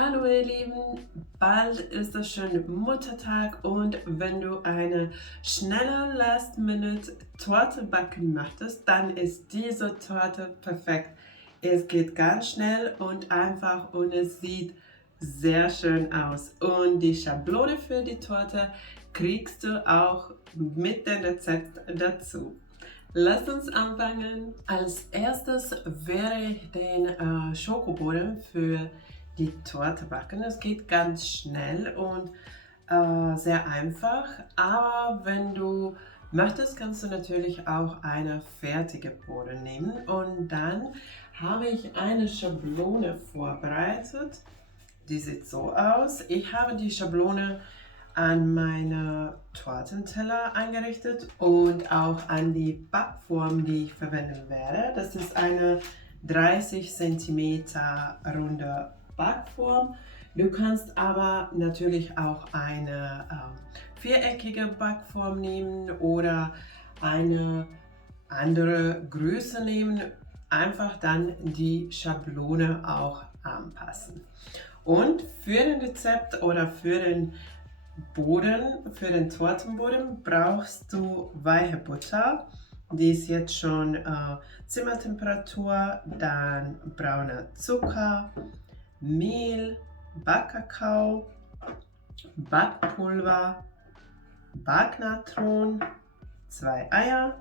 Hallo ihr Lieben, bald ist es schon Muttertag und wenn du eine schnelle Last-Minute-Torte backen möchtest, dann ist diese Torte perfekt. Es geht ganz schnell und einfach und es sieht sehr schön aus. Und die Schablone für die Torte kriegst du auch mit dem Rezept dazu. Lass uns anfangen. Als erstes werde ich den Schokoboden für die Torte backen. Es geht ganz schnell und sehr einfach, aber wenn du möchtest, kannst du natürlich auch eine fertige Boden nehmen und dann habe ich eine Schablone vorbereitet. Die sieht so aus. Ich habe die Schablone an meine Tortenteller eingerichtet und auch an die Backform, die ich verwenden werde. Das ist eine 30 cm runde Backform. Du kannst aber natürlich auch eine viereckige Backform nehmen oder eine andere Größe nehmen. Einfach dann die Schablone auch anpassen. Und für den Rezept oder für den Boden, für den Tortenboden brauchst du weiche Butter. Die ist jetzt schon Zimmertemperatur, dann brauner Zucker, Mehl, Backkakao, Backpulver, Backnatron, 2 Eier,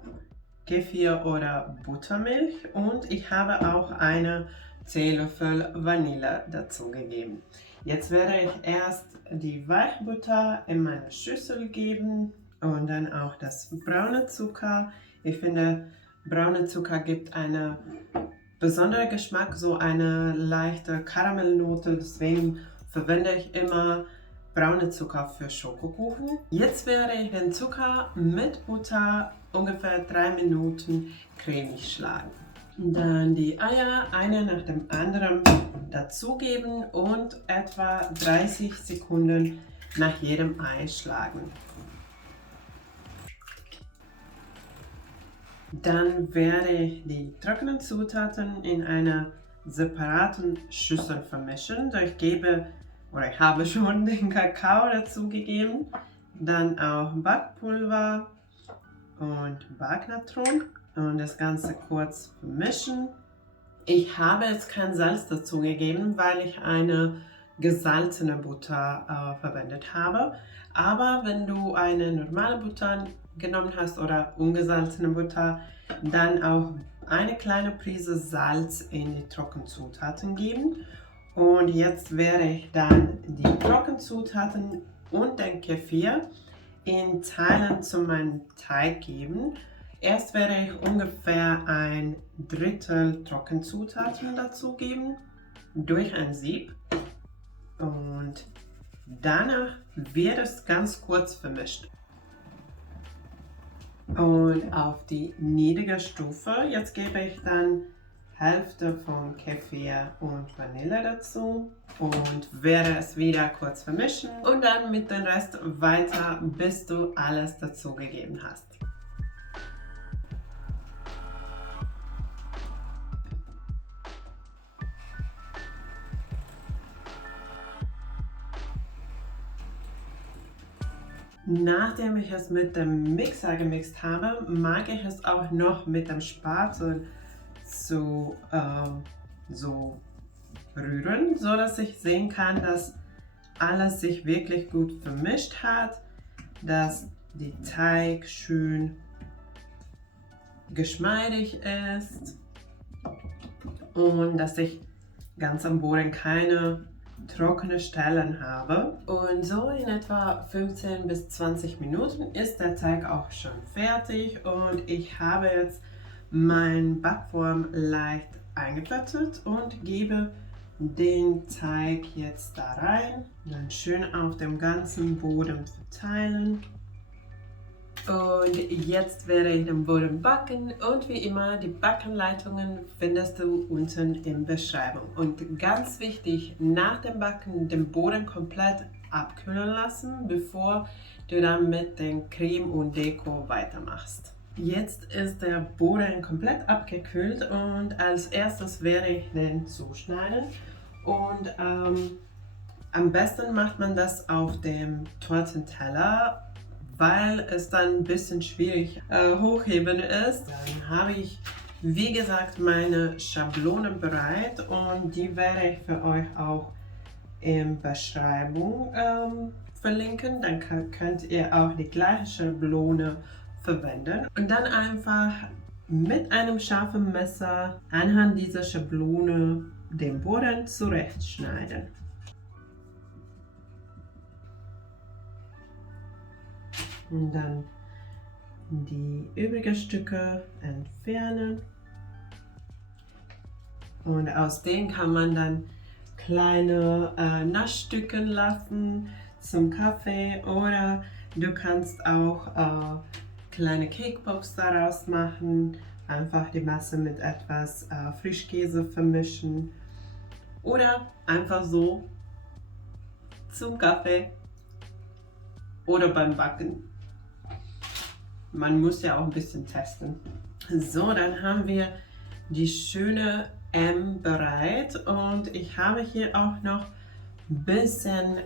Kefir oder Buttermilch und ich habe auch einen Teelöffel Vanille dazugegeben. Jetzt werde ich erst die Weichbutter in meine Schüssel geben und dann auch das braune Zucker. Ich finde, braune Zucker gibt einen besonderen Geschmack, so eine leichte Karamellnote, deswegen verwende ich immer braune Zucker für Schokokuchen. Jetzt werde ich den Zucker mit Butter ungefähr 3 Minuten cremig schlagen. Dann die Eier eine nach dem anderen dazugeben und etwa 30 Sekunden nach jedem Ei schlagen. Dann werde ich die trockenen Zutaten in einer separaten Schüssel vermischen. Ich habe schon den Kakao dazugegeben, dann auch Backpulver und Backnatron und das Ganze kurz vermischen. Ich habe jetzt kein Salz dazugegeben, weil ich eine gesalzene Butter verwendet habe. Aber wenn du eine normale Butter genommen hast oder ungesalzene Butter, dann auch eine kleine Prise Salz in die Trockenzutaten geben. Und jetzt werde ich dann die Trockenzutaten und den Kefir in Teilen zu meinem Teig geben. Erst werde ich ungefähr ein Drittel Trockenzutaten dazugeben durch ein Sieb und danach wird es ganz kurz vermischt. Und auf die niedrige Stufe, jetzt gebe ich dann Hälfte von Kefir und Vanille dazu und werde es wieder kurz vermischen und dann mit dem Rest weiter, bis du alles dazugegeben hast. Nachdem ich es mit dem Mixer gemixt habe, mag ich es auch noch mit dem Spatel so rühren, so dass ich sehen kann, dass alles sich wirklich gut vermischt hat, dass der Teig schön geschmeidig ist und dass ich ganz am Boden keine trockene Stellen habe. Und so in etwa 15 bis 20 Minuten ist der Teig auch schon fertig und ich habe jetzt meine Backform leicht eingeplättet und gebe den Teig jetzt da rein, dann schön auf dem ganzen Boden verteilen. Und jetzt werde ich den Boden backen und wie immer, die Backanleitungen findest du unten in der Beschreibung. Und ganz wichtig, nach dem Backen den Boden komplett abkühlen lassen, bevor du dann mit den Creme und Deko weitermachst. Jetzt ist der Boden komplett abgekühlt und als erstes werde ich den zuschneiden und Am besten macht man das auf dem Tortenteller, weil es dann ein bisschen schwierig hochheben ist. Dann habe ich, wie gesagt, meine Schablone bereit und die werde ich für euch auch in der Beschreibung verlinken. Dann könnt ihr auch die gleiche Schablone verwenden und dann einfach mit einem scharfen Messer anhand dieser Schablone den Boden zurechtschneiden. Und dann die übrigen Stücke entfernen. Und aus denen kann man dann kleine Naschstücke lassen zum Kaffee oder du kannst auch kleine Cakepops daraus machen. Einfach die Masse mit etwas Frischkäse vermischen oder einfach so zum Kaffee oder beim Backen. Man muss ja auch ein bisschen testen. So, dann haben wir die schöne M bereit und ich habe hier auch noch ein bisschen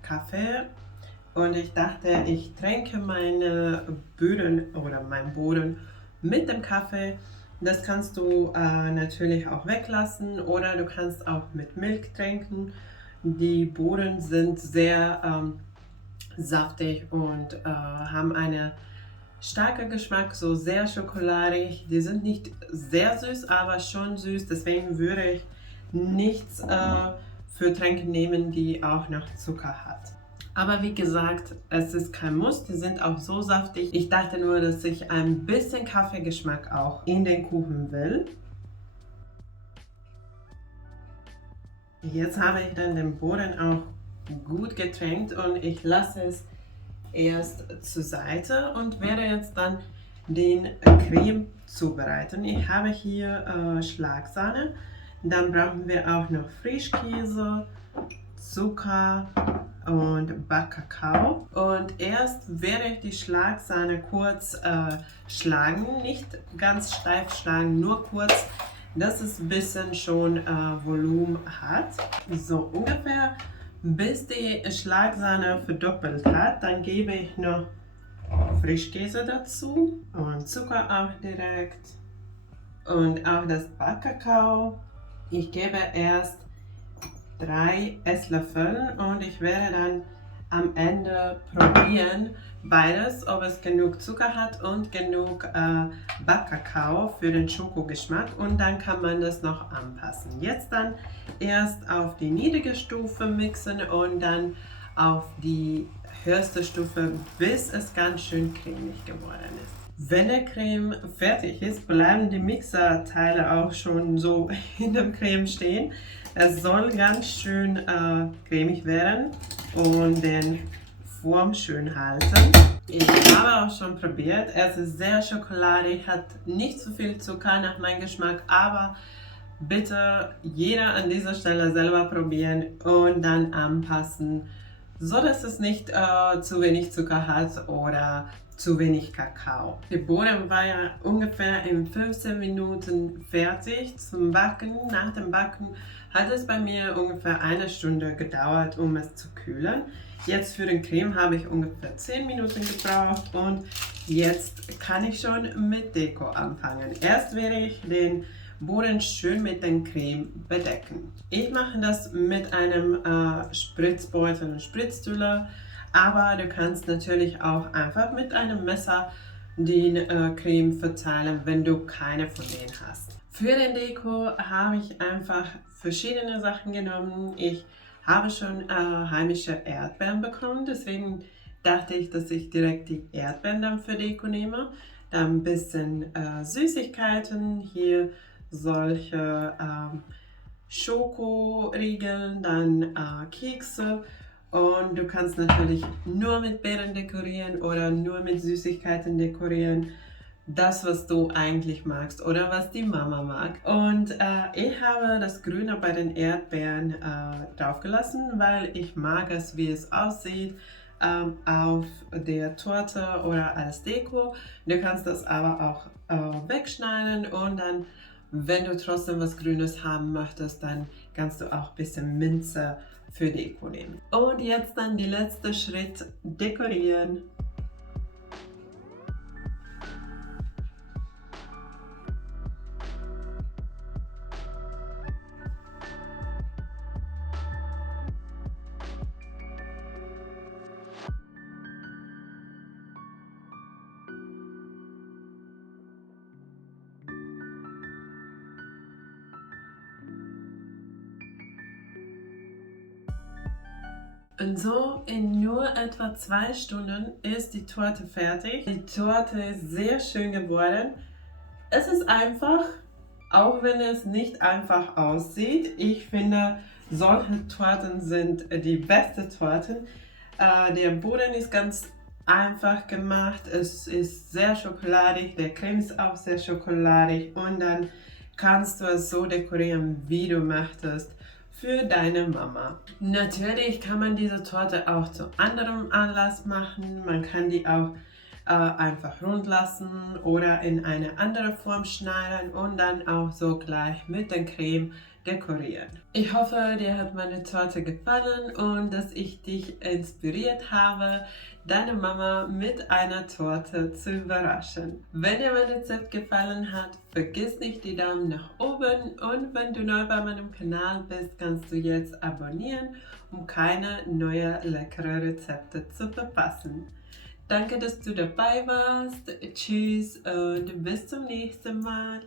Kaffee und ich dachte, ich tränke meine Böden oder meinen Boden mit dem Kaffee. Das kannst du natürlich auch weglassen oder du kannst auch mit Milch tränken. Die Boden sind sehr saftig und haben einen starken Geschmack, so sehr schokoladig. Die sind nicht sehr süß, aber schon süß. Deswegen würde ich nichts für Tränke nehmen, die auch noch Zucker hat. Aber wie gesagt, es ist kein Muss, die sind auch so saftig. Ich dachte nur, dass ich ein bisschen Kaffeegeschmack auch in den Kuchen will. Jetzt habe ich dann den Boden auch gut getränkt und ich lasse es erst zur Seite und werde jetzt dann den Creme zubereiten. Ich habe hier Schlagsahne, dann brauchen wir auch noch Frischkäse, Zucker und Backkakao. Und erst werde ich die Schlagsahne kurz schlagen, nicht ganz steif schlagen, nur kurz, dass es ein bisschen schon Volumen hat. So ungefähr bis die Schlagsahne verdoppelt hat, dann gebe ich noch Frischkäse dazu und Zucker auch direkt und auch das Backkakao. Ich gebe erst 3 Esslöffel und ich werde dann am Ende probieren beides, ob es genug Zucker hat und genug Backkakao für den Schokogeschmack und dann kann man das noch anpassen. Jetzt dann erst auf die niedrige Stufe mixen und dann auf die höchste Stufe, bis es ganz schön cremig geworden ist. Wenn der Creme fertig ist, bleiben die Mixerteile auch schon so in der Creme stehen. Es soll ganz schön cremig werden und den Form schön halten. Ich habe auch schon probiert. Es ist sehr schokoladig, hat nicht so viel Zucker nach meinem Geschmack, aber bitte jeder an dieser Stelle selber probieren und dann anpassen, so dass es nicht zu wenig Zucker hat oder zu wenig Kakao. Der Boden war ja ungefähr in 15 Minuten fertig zum Backen. Nach dem Backen hat es bei mir ungefähr eine Stunde gedauert, um es zu kühlen. Jetzt für den Creme habe ich ungefähr 10 Minuten gebraucht und jetzt kann ich schon mit Deko anfangen. Erst werde ich den Boden schön mit der Creme bedecken. Ich mache das mit einem Spritzbeutel und Spritzdüller, aber du kannst natürlich auch einfach mit einem Messer den Creme verteilen, wenn du keine von denen hast. Für den Deko habe ich einfach verschiedene Sachen genommen. Ich habe schon heimische Erdbeeren bekommen, deswegen dachte ich, dass ich direkt die Erdbeeren dann für Deko nehme. Dann ein bisschen Süßigkeiten, hier solche Schokoriegel, dann Kekse. Und du kannst natürlich nur mit Beeren dekorieren oder nur mit Süßigkeiten dekorieren. Das, was du eigentlich magst oder was die Mama mag. Und ich habe das Grüne bei den Erdbeeren drauf gelassen, weil ich mag es, wie es aussieht auf der Torte oder als Deko. Du kannst das aber auch wegschneiden und dann, wenn du trotzdem was Grünes haben möchtest, dann kannst du auch ein bisschen Minze für Deko nehmen. Und jetzt dann der letzte Schritt, dekorieren. Und so in nur etwa 2 Stunden ist die Torte fertig. Die Torte ist sehr schön geworden. Es ist einfach, auch wenn es nicht einfach aussieht. Ich finde, solche Torten sind die besten Torten. Der Boden ist ganz einfach gemacht. Es ist sehr schokoladig. Der Creme ist auch sehr schokoladig. Und dann kannst du es so dekorieren, wie du möchtest. Für deine Mama. Natürlich kann man diese Torte auch zu anderem Anlass machen. Man kann die auch einfach rund lassen oder in eine andere Form schneiden und dann auch so gleich mit der Creme dekorieren. Ich hoffe, dir hat meine Torte gefallen und dass ich dich inspiriert habe, deine Mama mit einer Torte zu überraschen. Wenn dir mein Rezept gefallen hat, vergiss nicht die Daumen nach oben und wenn du neu bei meinem Kanal bist, kannst du jetzt abonnieren, um keine neuen leckeren Rezepte zu verpassen. Danke, dass du dabei warst. Tschüss und bis zum nächsten Mal.